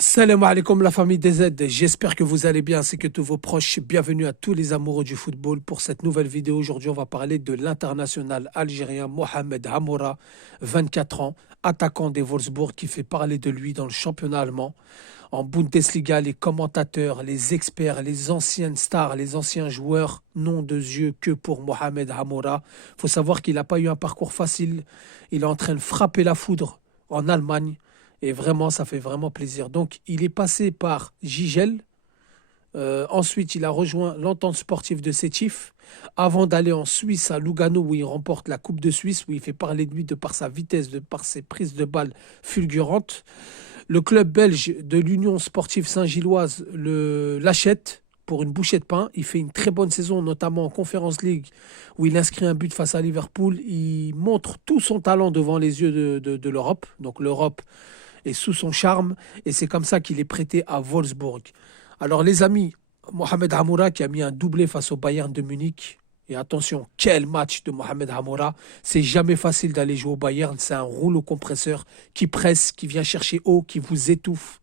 Salam alaikum la famille des Z, j'espère que vous allez bien ainsi que tous vos proches. Bienvenue à tous les amoureux du football pour cette nouvelle vidéo. Aujourd'hui, on va parler de l'international algérien Mohamed Hamoura, 24 ans, attaquant des Wolfsburg qui fait parler de lui dans le championnat allemand. En Bundesliga, les commentateurs, les experts, les anciennes stars, les anciens joueurs n'ont de yeux que pour Mohamed Hamoura. Il faut savoir qu'il n'a pas eu un parcours facile. Il est en train de frapper la foudre en Allemagne. Et vraiment, ça fait vraiment plaisir. Donc, il est passé par Gigel. Ensuite, il a rejoint l'entente sportive de Sétif avant d'aller en Suisse à Lugano où il remporte la Coupe de Suisse, où il fait parler de lui de par sa vitesse, de par ses prises de balles fulgurantes. Le club belge de l'Union sportive Saint-Gilloise l'achète pour une bouchée de pain. Il fait une très bonne saison, notamment en Conference League, où il inscrit un but face à Liverpool. Il montre tout son talent devant les yeux de l'Europe. Donc l'Europe est sous son charme et c'est comme ça qu'il est prêté à Wolfsburg. Alors les amis, Mohamed Hamoura qui a mis un doublé face au Bayern de Munich. Et attention, quel match de Mohamed Hamoura. C'est jamais facile d'aller jouer au Bayern. C'est un rouleau compresseur qui presse, qui vient chercher haut, qui vous étouffe.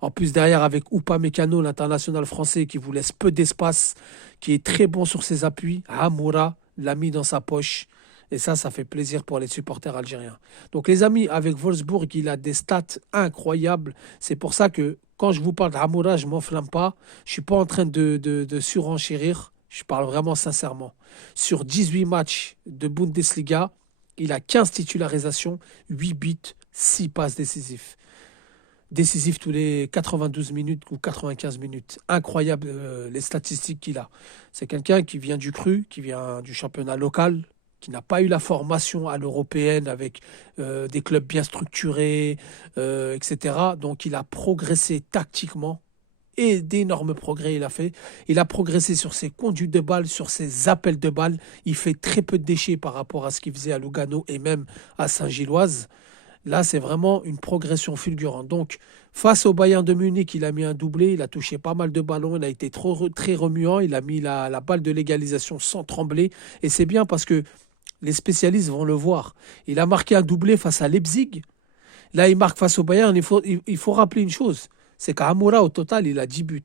En plus, derrière, avec Upamecano, l'international français, qui vous laisse peu d'espace, qui est très bon sur ses appuis, Hamoura l'a mis dans sa poche. Et ça fait plaisir pour les supporters algériens. Donc les amis, avec Wolfsburg, il a des stats incroyables. C'est pour ça que quand je vous parle d'Hamoura, je ne m'enflamme pas. Je ne suis pas en train de surenchérir. Je parle vraiment sincèrement. Sur 18 matchs de Bundesliga, il a 15 titularisations, 8 buts, 6 passes décisives. Décisif tous les 92 minutes ou 95 minutes. Incroyable les statistiques qu'il a. C'est quelqu'un qui vient du cru, qui vient du championnat local, qui n'a pas eu la formation à l'européenne avec des clubs bien structurés, etc. Donc il a progressé tactiquement et d'énormes progrès il a fait. Il a progressé sur ses conduites de balles, sur ses appels de balles. Il fait très peu de déchets par rapport à ce qu'il faisait à Lugano et même à Saint-Gilloise. Là, c'est vraiment une progression fulgurante. Donc, face au Bayern de Munich, il a mis un doublé, il a touché pas mal de ballons, il a été très remuant, il a mis la balle de l'égalisation sans trembler. Et c'est bien parce que les spécialistes vont le voir. Il a marqué un doublé face à Leipzig. Là, il marque face au Bayern. Il faut rappeler une chose, c'est qu'Amoura, au total, il a 10 buts.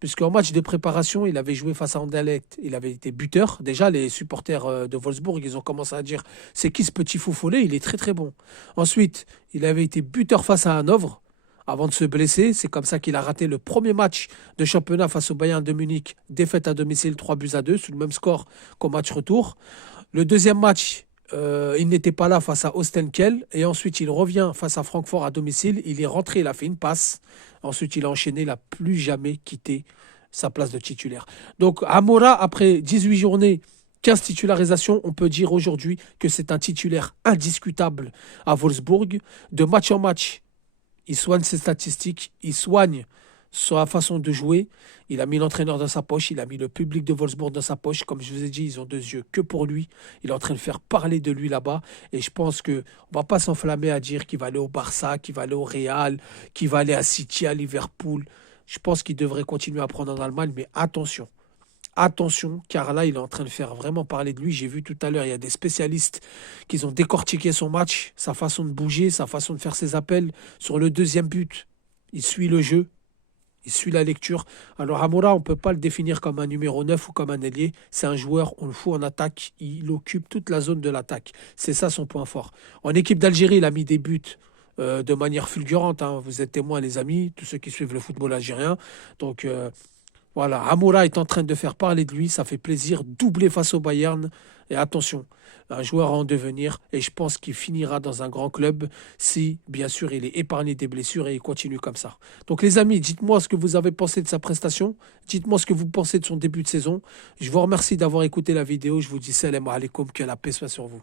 Puisqu'en match de préparation, il avait joué face à Anderlecht, il avait été buteur. Déjà, les supporters de Wolfsburg, ils ont commencé à dire c'est qui ce petit fou follet? Il est très très bon. Ensuite, il avait été buteur face à Hanovre avant de se blesser. C'est comme ça qu'il a raté le premier match de championnat face au Bayern de Munich, défaite à domicile 3-2 sur le même score qu'au match retour. Le deuxième match, il n'était pas là face à Ostenkel. Et ensuite, il revient face à Francfort à domicile. Il est rentré, il a fait une passe. Ensuite, il a enchaîné, il n'a plus jamais quitté sa place de titulaire. Donc, Hamoura, après 18 journées, 15 titularisations, on peut dire aujourd'hui que c'est un titulaire indiscutable à Wolfsburg. De match en match, il soigne ses statistiques, il soigne sa façon de jouer. Il a mis l'entraîneur dans sa poche, il a mis le public de Wolfsburg dans sa poche. Comme je vous ai dit, ils ont deux yeux que pour lui. Il est en train de faire parler de lui là-bas. Et je pense qu'on ne va pas s'enflammer à dire qu'il va aller au Barça, qu'il va aller au Real, qu'il va aller à City, à Liverpool. Je pense qu'il devrait continuer à prendre en Allemagne, mais attention. Attention, car là, il est en train de faire vraiment parler de lui. J'ai vu tout à l'heure, il y a des spécialistes qui ont décortiqué son match, sa façon de bouger, sa façon de faire ses appels. Sur le deuxième but, il suit le jeu. Il suit la lecture. Alors Hamoura, on ne peut pas le définir comme un numéro 9 ou comme un ailier. C'est un joueur, on le fout en attaque. Il occupe toute la zone de l'attaque. C'est ça son point fort. En équipe d'Algérie, il a mis des buts de manière fulgurante, hein. Vous êtes témoins, les amis, tous ceux qui suivent le football algérien. Donc voilà, Hamoura est en train de faire parler de lui. Ça fait plaisir. Doublé face au Bayern. Et attention, un joueur en devenir. Et je pense qu'il finira dans un grand club si, bien sûr, il est épargné des blessures et il continue comme ça. Donc, les amis, dites-moi ce que vous avez pensé de sa prestation. Dites-moi ce que vous pensez de son début de saison. Je vous remercie d'avoir écouté la vidéo. Je vous dis salam alaikum, que la paix soit sur vous.